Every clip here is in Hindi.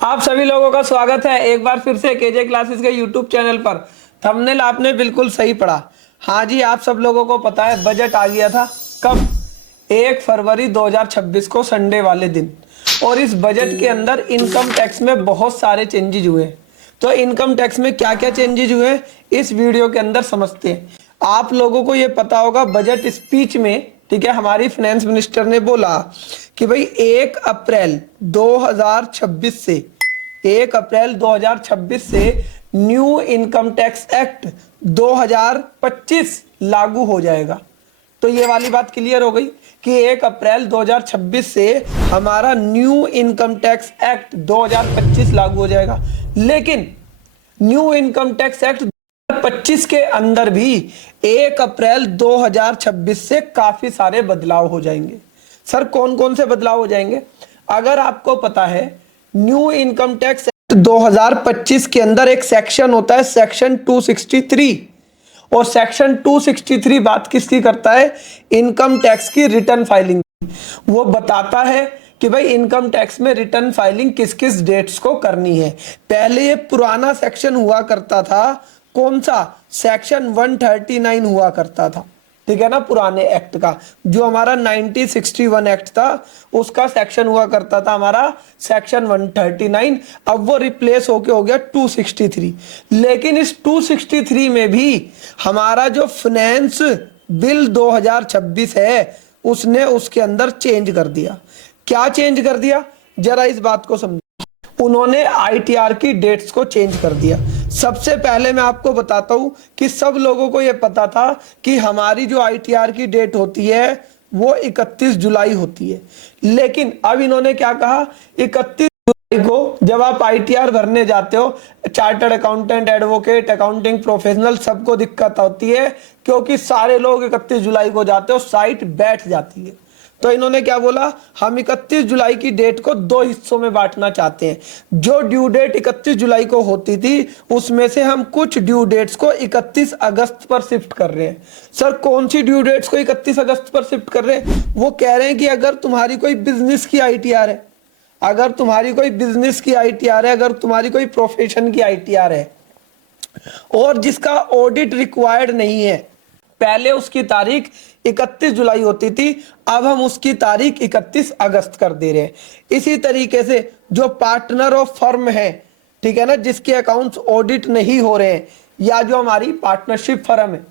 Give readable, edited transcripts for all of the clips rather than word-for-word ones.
आप सभी लोगों का स्वागत है एक बार फिर से केजे क्लासेस के यूट्यूब चैनल पर। थंबनेल आपने बिल्कुल सही पढ़ा। हाँ जी, आप सब लोगों को पता है बजट आ गया था कब? 1 फरवरी 2026 को, संडे वाले दिन। और इस बजट के अंदर इनकम टैक्स में बहुत सारे चेंजेज हुए। तो इनकम टैक्स में क्या क्या चेंजेज हुए इस वीडियो के अंदर समझते हैं। आप लोगों को ये पता होगा बजट स्पीच में, ठीक है, हमारी फाइनेंस मिनिस्टर ने बोला कि भाई 1 अप्रैल 2026 से 1 अप्रैल 2026 से न्यू इनकम टैक्स एक्ट 2025 लागू हो जाएगा। तो ये वाली बात क्लियर हो गई कि 1 अप्रैल 2026 से हमारा न्यू इनकम टैक्स एक्ट 2025 लागू हो जाएगा। लेकिन न्यू इनकम टैक्स एक्ट 2025 के अंदर भी 1 अप्रैल 2026 से काफी सारे बदलाव हो जाएंगे। सर कौन कौन से बदलाव हो जाएंगे? अगर आपको पता है न्यू इनकम टैक्स एक्ट 2025 के अंदर एक सेक्शन होता है सेक्शन 263, और सेक्शन 263 बात किसकी करता है? इनकम टैक्स की रिटर्न फाइलिंग। वो बताता है कि भाई इनकम टैक्स में रिटर्न फाइलिंग किस किस डेट्स को करनी है। पहले ये पुराना सेक्शन हुआ करता था, कौन सा? सेक्शन 139 हुआ करता था, ठीक है ना, पुराने एक्ट का। जो हमारा 1961 एक्ट था उसका सेक्शन हुआ करता था हमारा सेक्शन 139। अब वो रिप्लेस होके हो गया 263। लेकिन इस 263 में भी हमारा जो फाइनेंस बिल 2026 है उसने उसके अंदर चेंज कर दिया। क्या चेंज कर दिया? जरा इस बात को समझो। उन्होंने आईटीआर की डेट्स को चेंज कर दिया। सबसे पहले मैं आपको बताता हूं कि सब लोगों को यह पता था कि हमारी जो आईटीआर की डेट होती है वो 31 जुलाई होती है। लेकिन अब इन्होंने क्या कहा, 31 जुलाई को जब आप आईटीआर भरने जाते हो, chartered accountant, advocate, accounting professional, सबको दिक्कत होती है क्योंकि सारे लोग 31 जुलाई को जाते हो, साइट बैठ जाती है। तो इन्होंने क्या बोला, हम 31 जुलाई की डेट को 2 हिस्सों में बांटना चाहते हैं। जो ड्यू डेट 31 जुलाई को होती थी उसमें से हम कुछ ड्यू डेट्स को 31 अगस्त पर शिफ्ट कर रहे हैं। सर कौन सी ड्यू डेट्स को 31 अगस्त पर शिफ्ट कर रहे हैं? वो कह रहे हैं कि अगर तुम्हारी कोई बिजनेस की आईटीआर है, अगर तुम्हारी कोई बिजनेस की आईटीआर है, अगर तुम्हारी कोई प्रोफेशन की आईटीआर है और जिसका ऑडिट रिक्वायर्ड नहीं है, पहले उसकी तारीख 31 जुलाई होती थी, अब हम उसकी तारीख 31 अगस्त कर दे रहे हैं। इसी तरीके से जो पार्टनर ऑफ फर्म है, ठीक है ना, जिसके अकाउंट्स ऑडिट नहीं हो रहे हैं, या जो हमारी पार्टनरशिप फर्म है,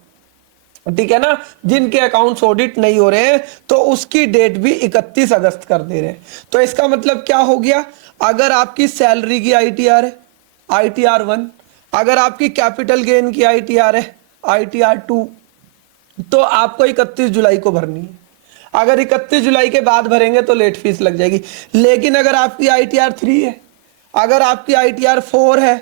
ठीक है ना, जिनके अकाउंट्स ऑडिट नहीं हो रहे हैं, तो उसकी डेट भी 31 अगस्त कर दे रहे हैं। तो इसका मतलब क्या हो गया? अगर आपकी सैलरी की आईटीआर है, आईटीआर 1, अगर आपकी कैपिटल गेन की आईटीआर है, आईटीआर 2, तो आपको 31 जुलाई को भरनी है। अगर 31 जुलाई के बाद भरेंगे तो लेट फीस लग जाएगी। लेकिन अगर आपकी आईटीआर 3 है, अगर आपकी आईटीआर 4 है,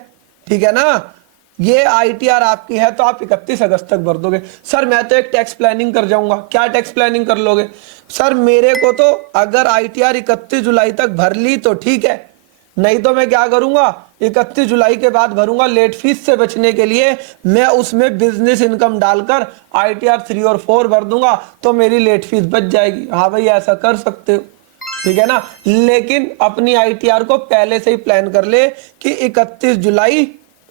ठीक है ना, ये आईटीआर आपकी है, तो आप 31 अगस्त तक भर दोगे। सर मैं तो एक टैक्स प्लानिंग कर जाऊंगा। क्या टैक्स प्लानिंग कर लोगे? सर मेरे को तो अगर आईटीआर 31 जुलाई तक भर ली तो ठीक है, नहीं तो मैं क्या करूंगा, 31 जुलाई के बाद भरूंगा। लेट फीस से बचने के लिए मैं उसमें बिजनेस इनकम डालकर आईटीआर 3 और 4 भर दूंगा, तो मेरी लेट फीस बच जाएगी। हाँ भाई ऐसा कर सकते हो, ठीक है ना। लेकिन अपनी आईटीआर को पहले से ही प्लान कर ले कि 31 जुलाई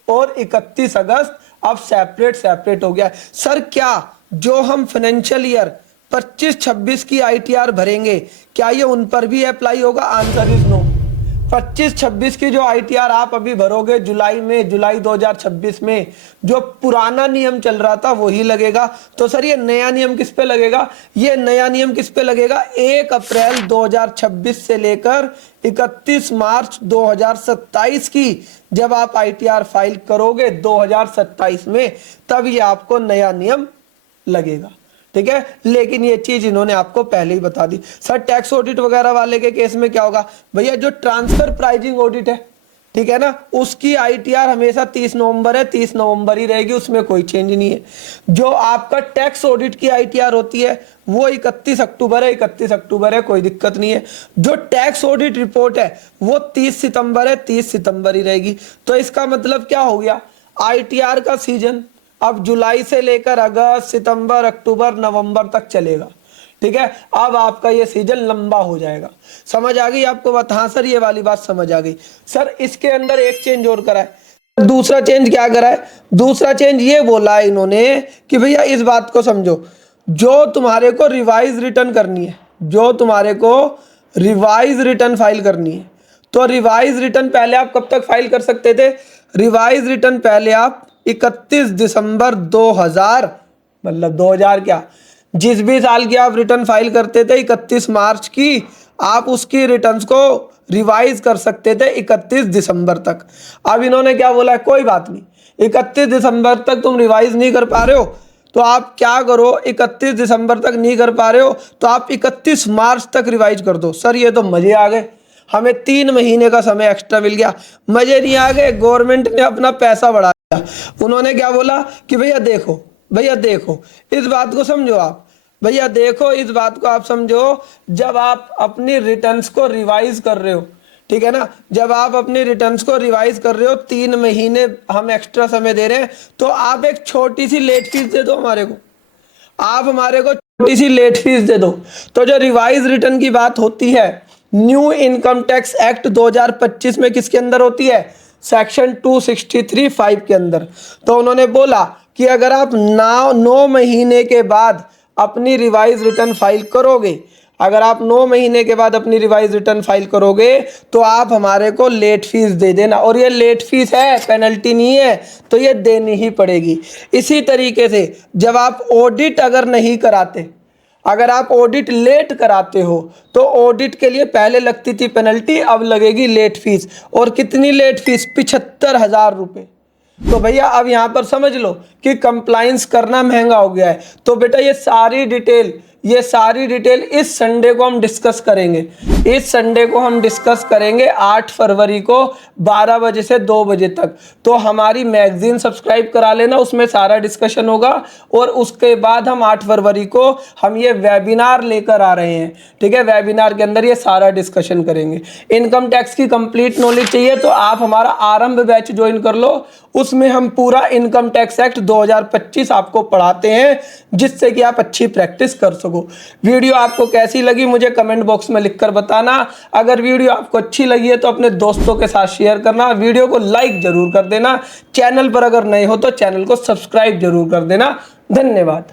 और 31 अगस्त अब सेपरेट सेपरेट हो गया। सर क्या जो हम फाइनेंशियल ईयर 25-26 की आईटीआर भरेंगे क्या ये उन पर भी अप्लाई होगा? Answer is no. 25-26 की जो आईटीआर आप अभी भरोगे जुलाई में, जुलाई 2026 में, जो पुराना नियम चल रहा था वही लगेगा। तो सर ये नया नियम किस पे लगेगा? ये नया नियम किस पे लगेगा? 1 अप्रैल 2026 से लेकर 31 मार्च 2027 की जब आप आईटीआर फाइल करोगे 2027 में, तब ये आपको नया नियम लगेगा, ठीक है। लेकिन ये चीज इन्होंने आपको पहले ही बता दी। सर टैक्स ऑडिट वगैरह वाले के केस में क्या होगा? भैया जो ट्रांसफर प्राइजिंग ऑडिट है, ठीक है ना, उसकी आईटीआर हमेशा 30 नवंबर है, 30 नवंबर ही रहेगी, उसमें कोई चेंज नहीं है। जो आपका टैक्स ऑडिट की आईटीआर होती है वो 31 अक्टूबर है, 31 अक्टूबर है, कोई दिक्कत नहीं है। जो टैक्स ऑडिट रिपोर्ट है वो 30 सितंबर है, 30 सितंबर ही रहेगी। तो इसका मतलब क्या हो गया? आईटीआर का सीजन अब जुलाई से लेकर अगस्त, सितंबर, अक्टूबर, नवंबर तक चलेगा, ठीक है, अब आपका ये सीजन लंबा हो जाएगा। समझ आ गई आपको बात? हाँ सर, ये वाली बात समझ आ गई। सर इसके अंदर एक चेंज और करा है। दूसरा चेंज क्या करा है? दूसरा चेंज ये बोला है इन्होंने कि भैया इस बात को समझो, जो तुम्हारे को रिवाइज रिटर्न करनी है, जो तुम्हारे को रिवाइज रिटर्न फाइल करनी है, तो रिवाइज रिटर्न पहले आप कब तक फाइल कर सकते थे? रिवाइज रिटर्न पहले आप 31 दिसंबर 2000, मतलब 2000 क्या, जिस भी साल की आप रिटर्न फाइल करते थे 31 मार्च की, आप उसकी रिटर्न्स को रिवाइज कर सकते थे 31 दिसंबर तक। अब इन्होंने क्या बोला है? कोई बात नहीं, 31 दिसंबर तक तुम रिवाइज नहीं कर पा रहे हो तो आप क्या करो, 31 दिसंबर तक नहीं कर पा रहे हो तो आप 31 मार्च तक रिवाइज कर दो। सर ये तो मजे आ गए, हमें 3 महीने का समय एक्स्ट्रा मिल गया। मजे नहीं आ गए, गवर्नमेंट ने अपना पैसा बढ़ा दिया। उन्होंने क्या बोला कि भैया देखो, भैया देखो, इस बात को समझो आप, भैया देखो इस बात को आप समझो, जब आप अपनी रिटर्न्स को रिवाइज कर रहे हो, ठीक है ना, जब आप अपनी रिटर्न्स को रिवाइज कर रहे हो, 3 महीने हम एक्स्ट्रा समय दे रहे हैं, तो आप एक छोटी सी लेट फीस दे दो हमारे को, आप हमारे को छोटी सी लेट फीस दे दो। तो जो रिवाइज रिटर्न की बात होती है न्यू इनकम टैक्स एक्ट 2025 में किसके अंदर होती है? सेक्शन 263(5) के अंदर। तो उन्होंने बोला कि अगर आप 9 महीने के बाद अपनी रिवाइज रिटर्न फाइल करोगे, अगर आप 9 महीने के बाद अपनी रिवाइज रिटर्न फाइल करोगे तो आप हमारे को लेट फीस दे देना, और ये लेट फीस है, पेनल्टी नहीं है, तो ये देनी ही पड़ेगी। इसी तरीके से जब आप ऑडिट अगर नहीं कराते, अगर आप ऑडिट लेट कराते हो तो ऑडिट के लिए पहले लगती थी पेनल्टी, अब लगेगी लेट फीस। और कितनी लेट फीस? 75,000 रुपये। तो भैया अब यहाँ पर समझ लो कि कंप्लाइंस करना महंगा हो गया है। तो बेटा ये सारी डिटेल इस संडे को हम डिस्कस करेंगे। इस संडे को हम डिस्कस करेंगे 8 फरवरी को 12 बजे से 2 बजे तक। तो हमारी मैगजीन सब्सक्राइब करा लेना, उसमें सारा डिस्कशन होगा। और उसके बाद हम 8 फरवरी को हम ये वेबिनार लेकर आ रहे हैं, ठीक है। वेबिनार के अंदर ये सारा डिस्कशन करेंगे। इनकम टैक्स की कंप्लीट नॉलेज चाहिए तो आप हमारा आरंभ बैच ज्वाइन कर लो, उसमें हम पूरा इनकम टैक्स एक्ट 2025 आपको पढ़ाते हैं, जिससे कि आप अच्छी प्रैक्टिस कर सको। वीडियो आपको कैसी लगी मुझे कमेंट बॉक्स में लिखकर बताना। अगर वीडियो आपको अच्छी लगी है तो अपने दोस्तों के साथ शेयर करना, वीडियो को लाइक जरूर कर देना, चैनल पर अगर नए हो तो चैनल को सब्सक्राइब जरूर कर देना। धन्यवाद।